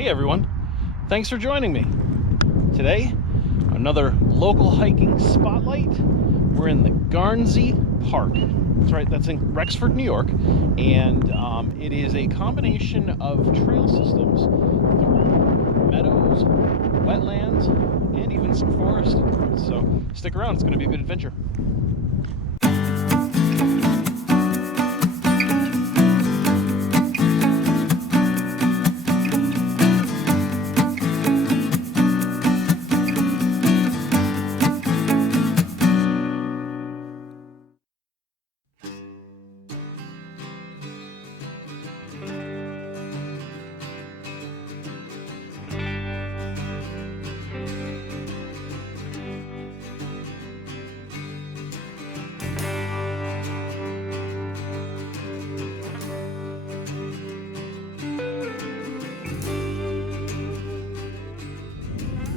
Hey everyone, thanks for joining me. Today, another local hiking spotlight. We're in the Garnsey Park. That's right, that's in Rexford, New York. And it is a combination of trail systems through meadows, wetlands, and even some forest. So stick around, it's going to be a good adventure.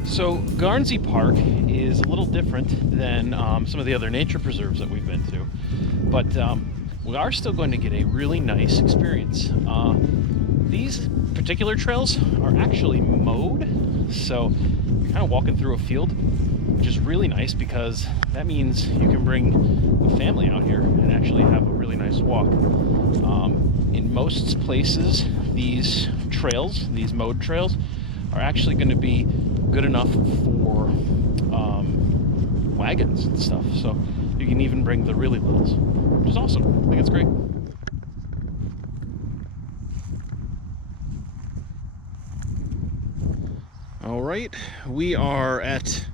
So Garnsey Park is a little different than some of the other nature preserves that we've been to, but we are still going to get a really nice experience. These particular trails are actually mowed, so you're kind of walking through a field, which is really nice because that means you can bring the family out here and actually have a really nice walk. In most places, these trails, these mowed trails, are actually going to be good enough for wagons and stuff, so you can even bring the really littles, which is awesome. I think it's great. All right, we are at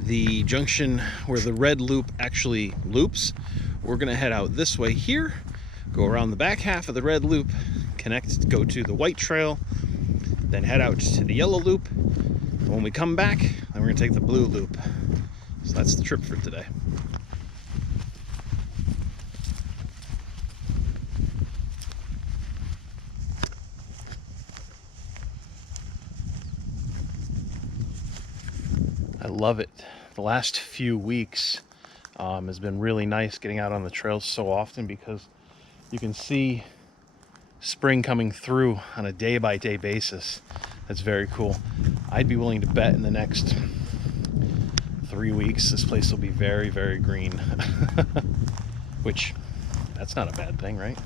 the junction where the red loop actually loops. We're gonna head out this way here, go around the back half of the red loop, connect, go to the white trail, then head out to the yellow loop. When we come back, then we're gonna take the blue loop. So that's the trip for today. I love it. The last few weeks has been really nice getting out on the trails so often because you can see spring coming through on a day-by-day basis. That's very cool. I'd be willing to bet in the next 3 weeks this place will be very, very green. Which, that's not a bad thing, right?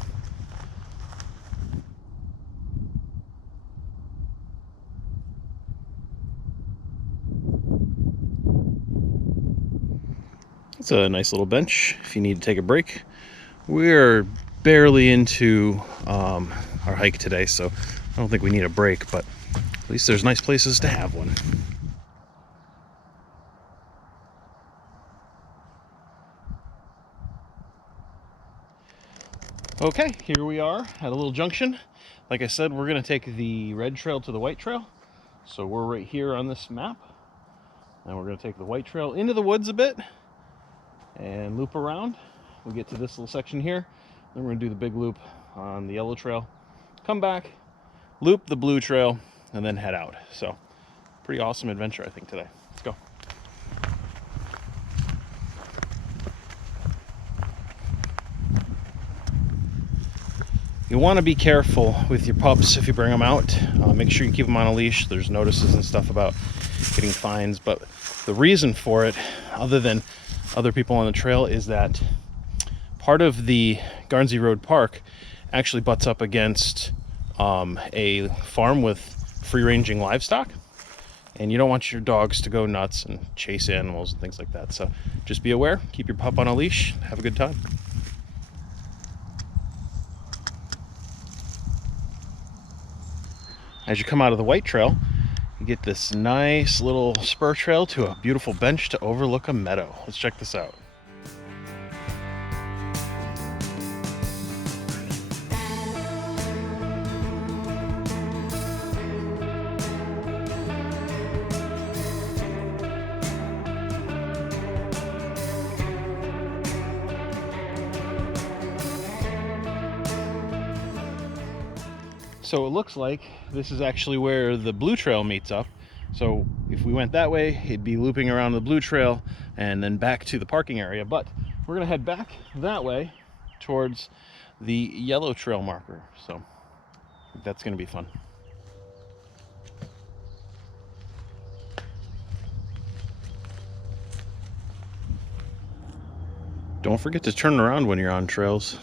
It's a nice little bench if you need to take a break. We're barely into our hike today, so I don't think we need a break, but at least there's nice places to have one. Okay, here we are at a little junction. Like I said, we're gonna take the red trail to the white trail. So we're right here on this map. And we're gonna take the white trail into the woods a bit and loop around. We get to this little section here. Then we're gonna do the big loop on the yellow trail, come back, loop the blue trail, and then head out. So pretty awesome adventure, I think, today. Let's go. You want to be careful with your pups if you bring them out. Make sure you keep them on a leash. There's notices and stuff about getting fines, but the reason for it, other than other people on the trail, is that part of the Garnsey Road Park actually butts up against a farm with free-ranging livestock, and you don't want your dogs to go nuts and chase animals and things like that. So just be aware, keep your pup on a leash, have a good time. As you come out of the white trail, you get this nice little spur trail to a beautiful bench to overlook a meadow. Let's check this out. So it looks like this is actually where the blue trail meets up. So if we went that way, it'd be looping around the blue trail and then back to the parking area. But we're gonna head back that way towards the yellow trail marker. So I think that's gonna be fun. Don't forget to turn around when you're on trails.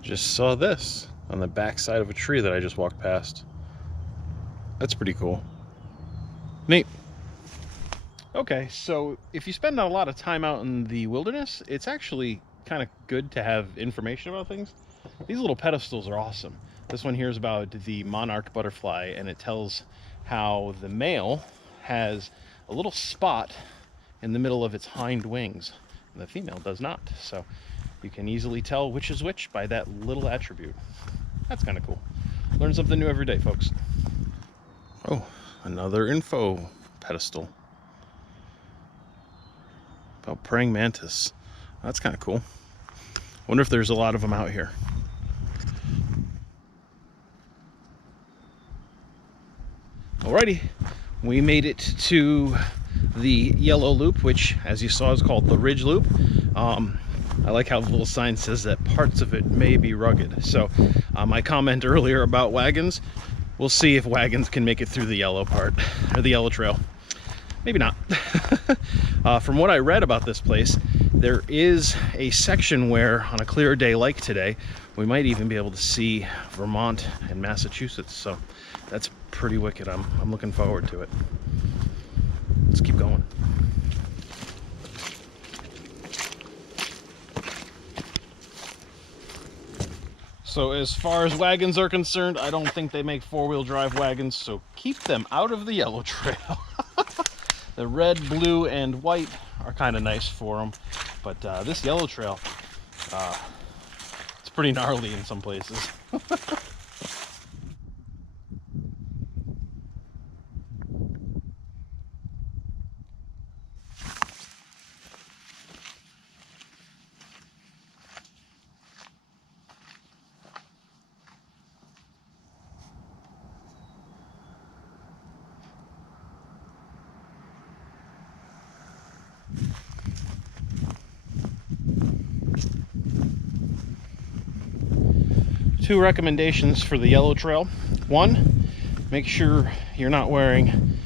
Just saw this on the back side of a tree that I just walked past. That's pretty cool. Neat. Okay, so if you spend a lot of time out in the wilderness, it's actually kind of good to have information about things. These little pedestals are awesome. This one here is about the Monarch Butterfly, and it tells how the male has a little spot in the middle of its hind wings, and the female does not. So you can easily tell which is which by that little attribute. That's kind of cool. Learn something new every day, folks. Oh, another info pedestal about praying mantis. That's kind of cool. Wonder if there's a lot of them out here. Alrighty, we made it to the yellow loop, which, as you saw, is called the Ridge Loop. I like how the little sign says that parts of it may be rugged. So my comment earlier about wagons, we'll see if wagons can make it through the yellow part, or the yellow trail. Maybe not. From what I read about this place, there is a section where, on a clear day like today, we might even be able to see Vermont and Massachusetts. So that's pretty wicked. I'm looking forward to it. Let's keep going. So as far as wagons are concerned, I don't think they make four-wheel drive wagons, so keep them out of the yellow trail. The red, blue, and white are kind of nice for them, but this yellow trail, it's pretty gnarly in some places. Two recommendations for the yellow trail. One, make sure you're not wearing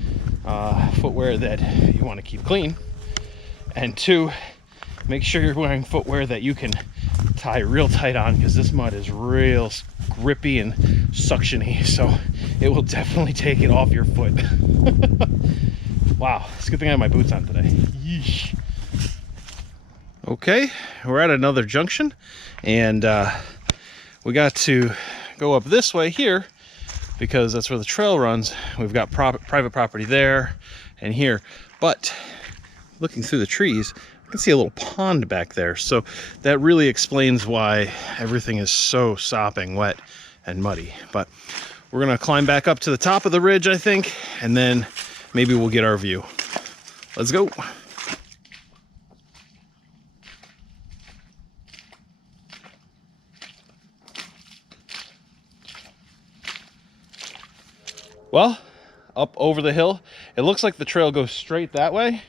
footwear that you want to keep clean. And two, make sure you're wearing footwear that you can tie real tight on, because this mud is real grippy and suctiony, so it will definitely take it off your foot. Wow, it's a good thing I have my boots on today. Yeesh. Okay, we're at another junction, and we got to go up this way here because that's where the trail runs. We've got private property there and here, but looking through the trees, I can see a little pond back there. So that really explains why everything is so sopping wet and muddy. But we're gonna climb back up to the top of the ridge, I think, and then maybe we'll get our view. Let's go. Well, up over the hill, it looks like the trail goes straight that way,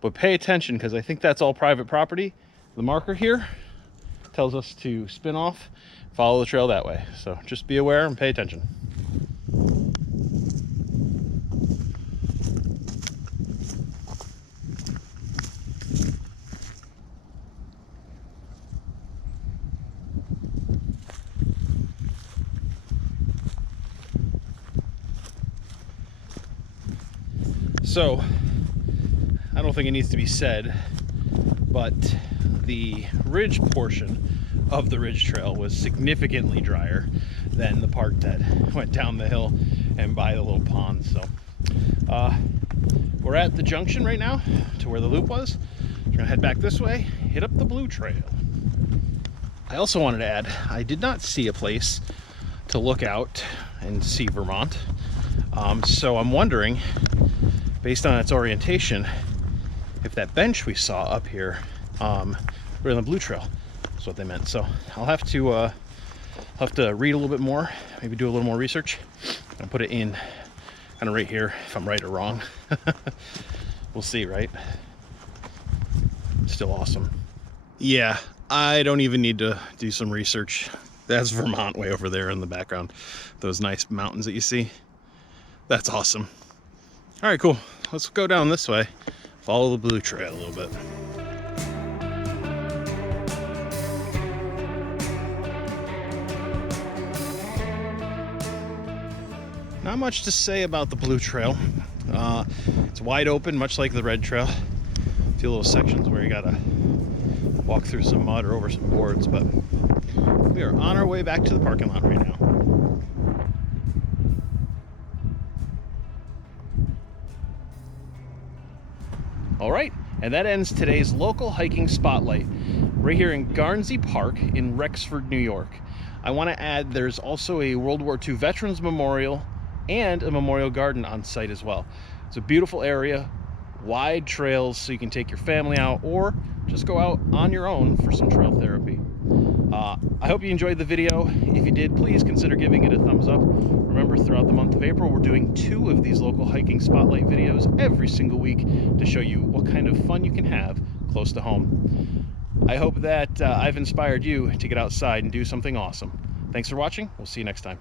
but pay attention because I think that's all private property. The marker here tells us to spin off, follow the trail that way. So just be aware and pay attention. So, I don't think it needs to be said, but the ridge portion of the ridge trail was significantly drier than the part that went down the hill and by the little pond. So, we're at the junction right now to where the loop was. We're gonna head back this way, hit up the blue trail. I also wanted to add, I did not see a place to look out and see Vermont. So I'm wondering, based on its orientation, if that bench we saw up here, we're in the blue trail. That's what they meant. So I'll have to read a little bit more, maybe do a little more research, and put it in kind of right here, if I'm right or wrong. We'll see, right? Still awesome. Yeah, I don't even need to do some research. That's Vermont way over there in the background. Those nice mountains that you see. That's awesome. All right, cool. Let's go down this way, follow the blue trail a little bit. not much to say about the blue trail. It's wide open, much like the red trail. A few little sections where you gotta walk through some mud or over some boards, but we are on our way back to the parking lot right now. All right, and that ends today's local hiking spotlight right here in Garnsey Park in Rexford, New York. I want to add there's also a World War II Veterans Memorial and a memorial garden on site as well. It's a beautiful area, wide trails so you can take your family out or just go out on your own for some trail therapy. I hope you enjoyed the video. If you did, please consider giving it a thumbs up. Remember, throughout the month of April, we're doing 2 of these local hiking spotlight videos every single week to show you what kind of fun you can have close to home. I hope that I've inspired you to get outside and do something awesome. Thanks for watching. We'll see you next time.